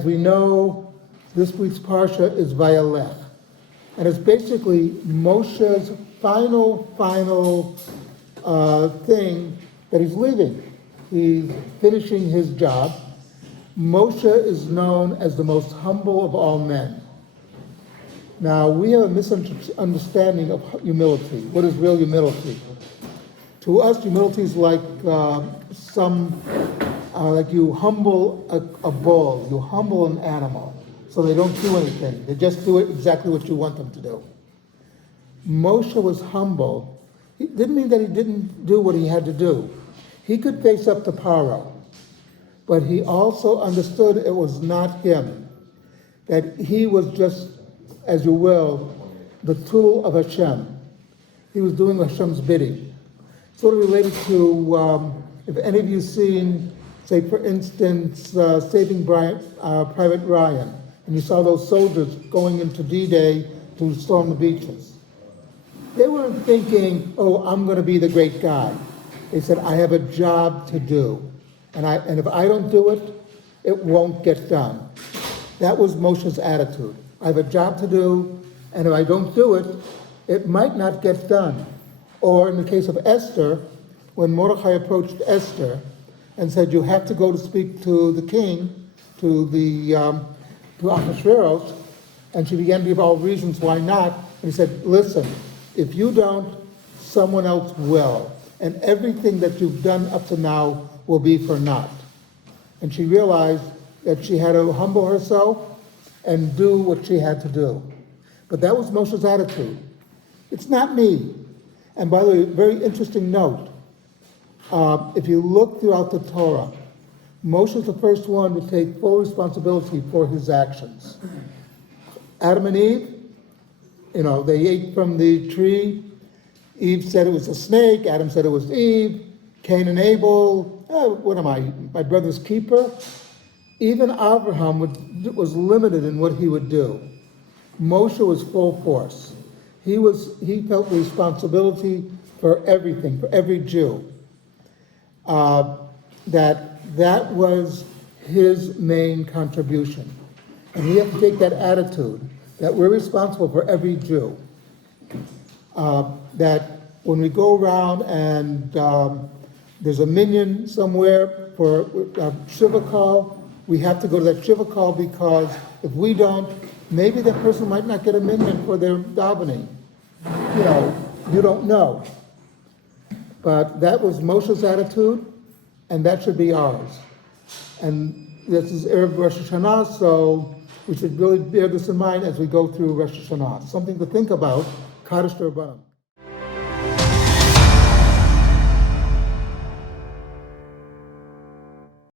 as we know, this week's Parsha is Vayalech. And it's basically Moshe's final thing that he's leaving. He's finishing his job. Moshe is known as the most humble of all men. Now, we have a misunderstanding of humility. What is real humility? To us, humility is like like you humble a bull, you humble an animal, so they don't do anything. They just do it exactly what you want them to do. Moshe was humble. It didn't mean that he didn't do what he had to do. He could face up to Paro, but he also understood it was not him, that he was just, as you will, the tool of Hashem. He was doing Hashem's bidding. Sort of related to, if any of you seen, say for instance, Saving Private Ryan, and you saw those soldiers going into D-Day to storm the beaches. They weren't thinking, oh, I'm going to be the great guy. They said, I have a job to do, and if I don't do it, it won't get done. That was Moshe's attitude. I have a job to do, and if I don't do it, it might not get done. Or in the case of Esther, when Mordechai approached Esther and said, you have to go to speak to the king, to Ahasuerus, and she began to give all reasons why not, and he said, listen, if you don't, someone else will, and everything that you've done up to now will be for naught. And she realized that she had to humble herself and do what she had to do. But that was Moshe's attitude. It's not me. And by the way, very interesting note, if you look throughout the Torah, Moshe's the first one to take full responsibility for his actions. Adam and Eve, they ate from the tree. Eve said it was a snake. Adam said it was Eve. Cain and Abel, what am I, my brother's keeper? Even Abraham was limited in what he would do. Moshe was full force. He felt responsibility for everything, for every Jew. That was his main contribution. And we have to take that attitude that we're responsible for every Jew. That when we go around and there's a minyan somewhere for Shiva call, we have to go to that Shiva call, because if we don't, maybe that person might not get a minyan for their davening. You don't know. But that was Moshe's attitude, and that should be ours. And this is Erev Rosh Hashanah, so we should really bear this in mind as we go through Rosh Hashanah. Something to think about. Kaddish Rabbanim.